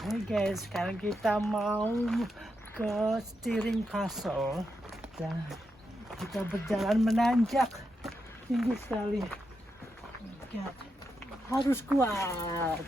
Hai guys, sekarang kita mau ke Stirling Castle dan kita berjalan menanjak tinggi sekali. God, harus kuat.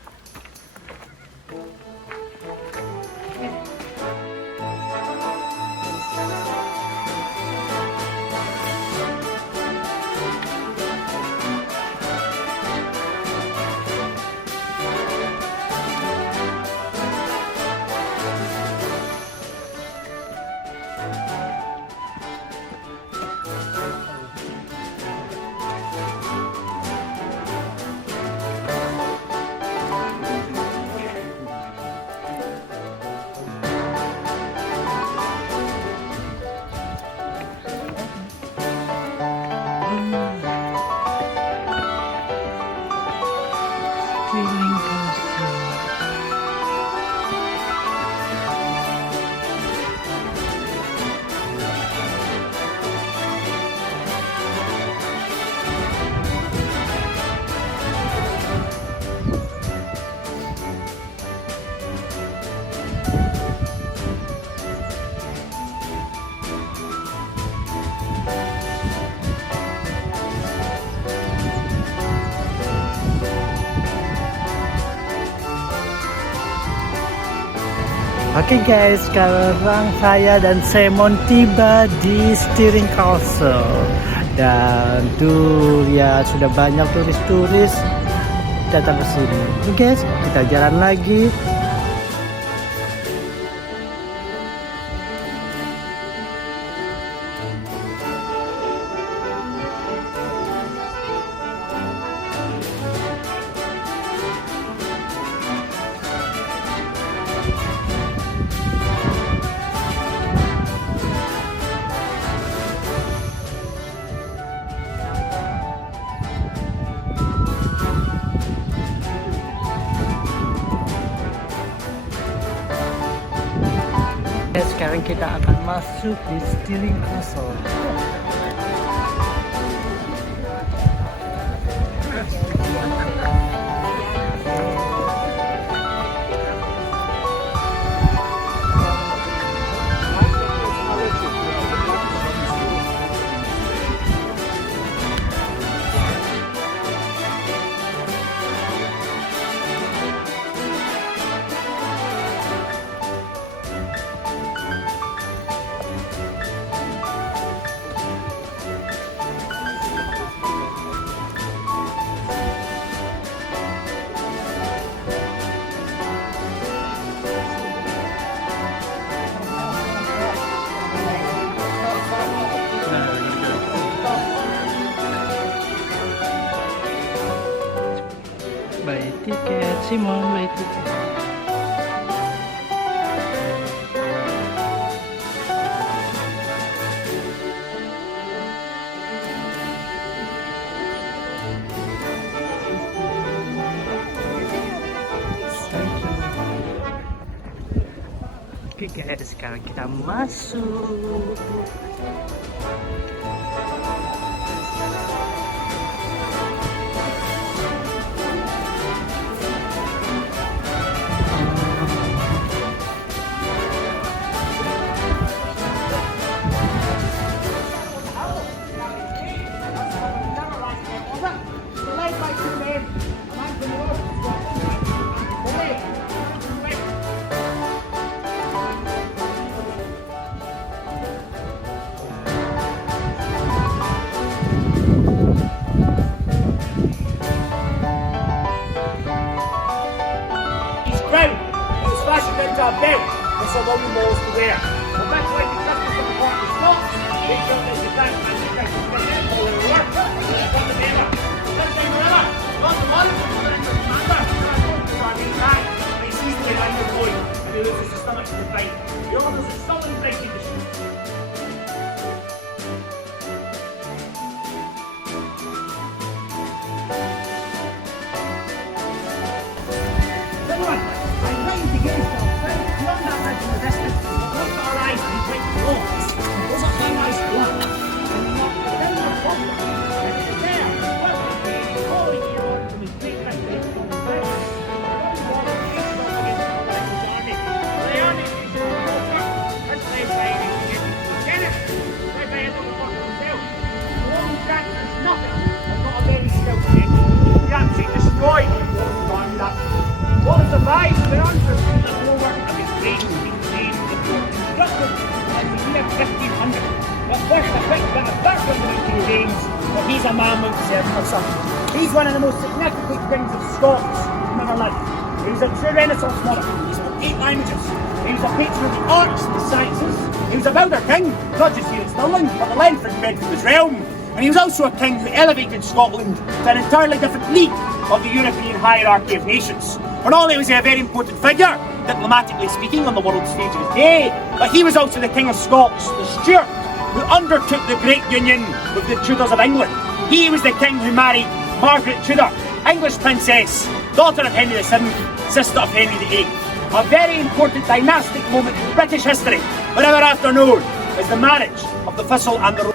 Stirling Castle. Oke guys, sekarang saya dan Simon tiba di Stirling Castle. Dan tuh ya sudah banyak turis-turis datang ke sini. Oke guys, kita jalan lagi. Sekarang kita akan masuk di Stirling Castle. Buy tiket, Simon, buy tiket. Oke guys, sekarang kita masuk. Our belt for someone who knows to wear. Congratulating customers on the part of Scots. Make sure that you thank and you thank you for them for their work. From the neighbour. Just say Marilla, not the one who's going to commander. And I told you on his back. He sees the line of boy and he loses his stomach to the fight. The others are still in breaking the shoe. Everyone, I'm ready to get it. Beyond that ledge in the distance, look to our eyes and we take the walls. Those are high nice blood. And then we're confident that it is there, well, calling you on to his great victory. man without serving or something. He's one of the most significant kings of Scots who ever lived. He was a true Renaissance monarch. He spoke 8 languages. He was a patron of the arts and the sciences. He was a builder king, not just here at Stirling, but the length and breadth of his realm. And he was also a king who elevated Scotland to an entirely different league of the European hierarchy of nations. Not only was he a very important figure, diplomatically speaking, on the world stage of his day, but he was also the King of Scots, the Stewart, who undertook the Great Union with the Tudors of England. He was the king who married Margaret Tudor, English princess, daughter of Henry VII, sister of Henry VIII. A very important dynastic moment in British history, but ever after known as the marriage of the Thistle and the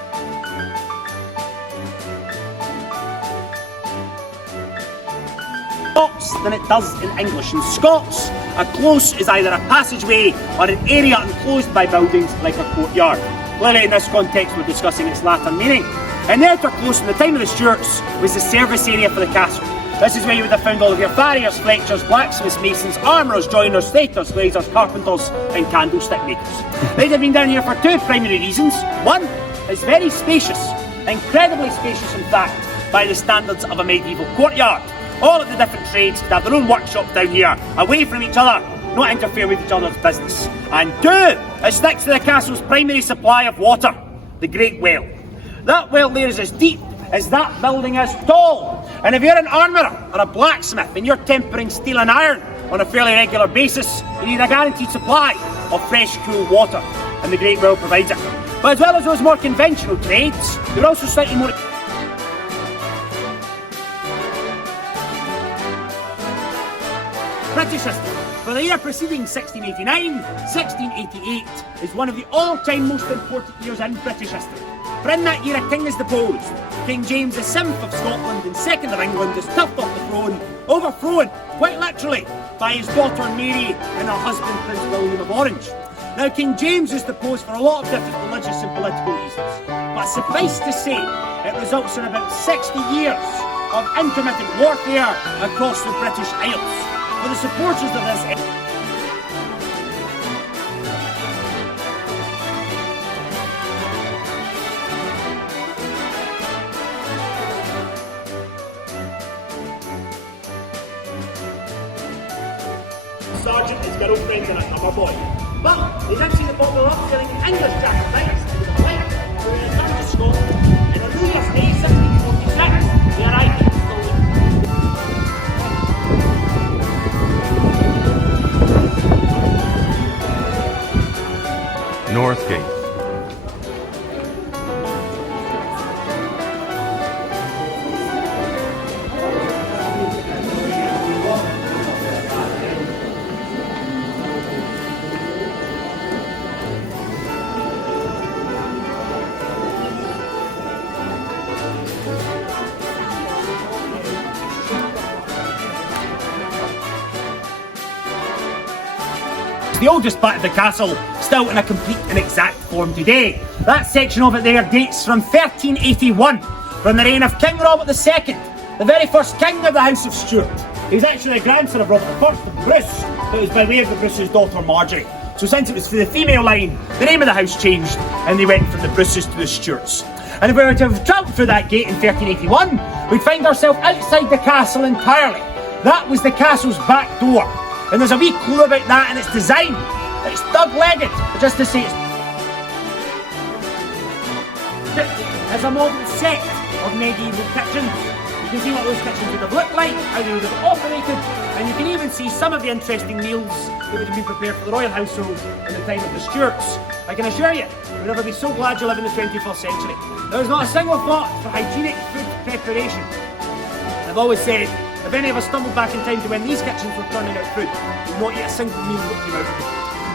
Scots than it does in English. In Scots, a close is either a passageway or an area enclosed by buildings like a courtyard. Clearly in this context we're discussing its Latin meaning. And the outer close in the time of the Stuarts was the service area for the castle. This is where you would have found all of your farriers, fletchers, blacksmiths, masons, armourers, joiners, slaters, glazers, carpenters and candlestick makers. They'd have been down here for 2 primary reasons. One, it's very spacious, incredibly spacious in fact, by the standards of a medieval courtyard. All of the different trades could have their own workshops down here, away from each other, not interfere with each other's business. And 2, it sticks to the castle's primary supply of water, the Great Well. That well there is as deep as that building is tall. And if you're an armourer or a blacksmith and you're tempering steel and iron on a fairly regular basis, you need a guaranteed supply of fresh, cool water, and the Great Well provides it. But as well as those more conventional trades, there are also slightly more British history. For the year preceding 1689, 1688 is one of the all-time most important years in British history. For in that year a king is deposed. King James VII of Scotland and II of England is tuffed off the throne, overthrown, quite literally, by his daughter Mary and her husband Prince William of Orange. Now King James is deposed for a lot of different religious and political reasons, but suffice to say, it results in about 60 years of intermittent warfare across the British Isles. For the supporters of this sergeant, his girlfriend and a cover boy. But they didn't see the popular upselling English Jacobites who was a player who returned to Scotland. And on New Year's Day 1646, they arrived in Stirling. Northgate. The oldest part of the castle, still in a complete and exact form today. That section of it there dates from 1381, from the reign of King Robert II, the very first king of the House of Stewart. He was actually the grandson of Robert I of Bruce, but it was by way of the Bruce's daughter Marjorie. So since it was for the female line, the name of the house changed and they went from the Bruces to the Stuarts. And if we were to have travelled through that gate in 1381, we'd find ourselves outside the castle entirely. That was the castle's back door. And there's a wee clue about that in its design. It's dug-legged, but just to say it's a modern set of medieval kitchens. You can see what those kitchens would have looked like, how they would have operated, and you can even see some of the interesting meals that would have been prepared for the royal household in the time of the Stuarts. I can assure you, you'll never be so glad you live in the 21st century. There is not a single thought for hygienic food preparation. I've always said, if any of us stumbled back in time to when these kitchens were turning out food, we'd not eat a single meal that came out of it.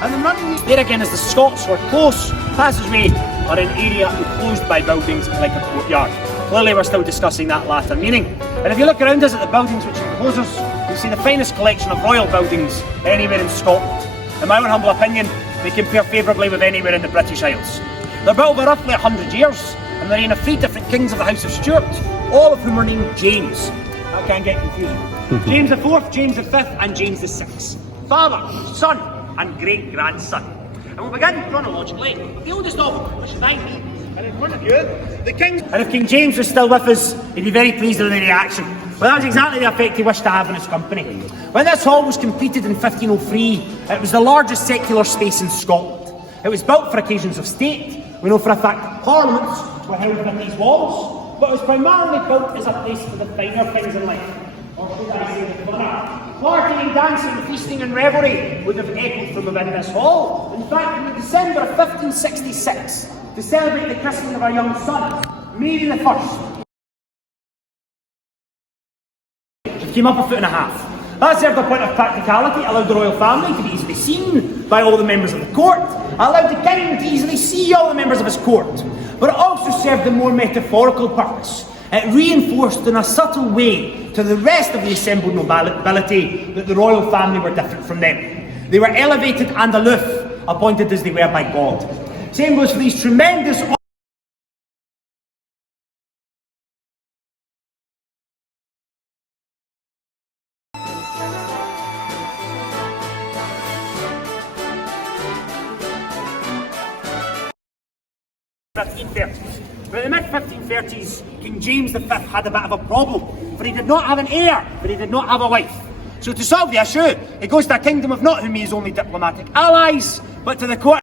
And then running there again as the Scots were close, passageway, or an area enclosed by buildings like a courtyard. Clearly we're still discussing that latter meaning. And if you look around us at the buildings which enclose us, you see the finest collection of royal buildings anywhere in Scotland. In my own humble opinion, they compare favourably with anywhere in the British Isles. They're built over roughly 100 years, and the reign of 3 different kings of the House of Stewart, all of whom were named James. That can get confusing. James IV, James V and James VI. Father, son and great-grandson. And we'll begin chronologically with the oldest of them, which is behind me. And in front of you, the King. And if King James was still with us, he'd be very pleased with the reaction. Well, that was exactly the effect he wished to have on his company. When this hall was completed in 1503, it was the largest secular space in Scotland. It was built for occasions of state. We know for a fact parliaments were held within these walls, but it was primarily built as a place for the finer things in life. Or should I say the funner? Partying, dancing, feasting and revelry would have echoed from within this hall. In fact, in December of 1566, to celebrate the christening of our young son, Mary the First came up a foot and a half. That served a point of practicality, allowed the royal family to be easily seen by all the members of the court, allowed the king to easily see all the members of his court. But it also served a more metaphorical purpose. It reinforced in a subtle way to the rest of the assembled nobility that the royal family were different from them. They were elevated and aloof, appointed as they were by God. Same goes for these tremendous But in the mid-1530s, King James V had a bit of a problem, for he did not have an heir, but he did not have a wife. So to solve the issue, he goes to a kingdom of not whom he is only diplomatic allies, but to the court.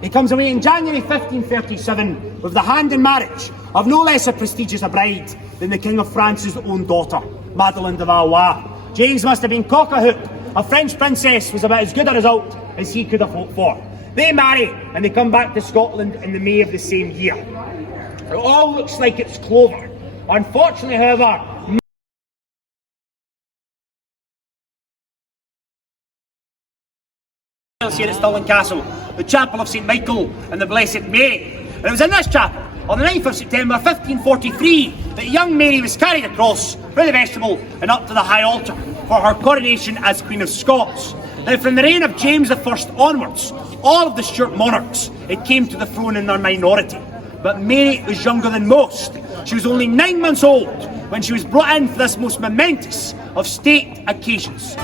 He comes away in January 1537 with the hand in marriage of no less a prestigious a bride than the King of France's own daughter, Madeleine de Valois. James must have been cock-a-hoop. A French princess was about as good a result as he could have hoped for. They marry and they come back to Scotland in the May of the same year. It all looks like it's clover. Unfortunately, however, here at Stirling Castle, the chapel of St Michael and the Blessed Mary. And it was in this chapel, on the 9th of September 1543, that young Mary was carried across through the vestibule and up to the high altar for her coronation as Queen of Scots. Now, from the reign of James I onwards, all of the Stewart monarchs had came to the throne in their minority. But Mary was younger than most. She was only 9 months old when she was brought in for this most momentous of state occasions.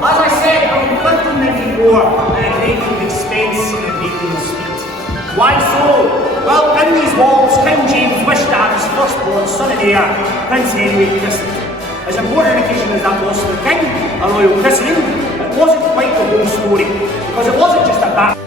As I said, I'm inflicting many more at a great expense and a great deal of speed. Why so? Well, in these walls, King James wished to have his firstborn son and heir, Prince Henry, christened. As important an occasion as that was for the king, a royal christening, it wasn't quite the whole story, because it wasn't just a battle.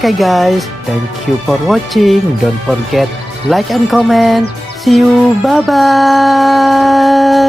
Okay guys, thank you for watching. Don't forget like and comment. See you, bye bye.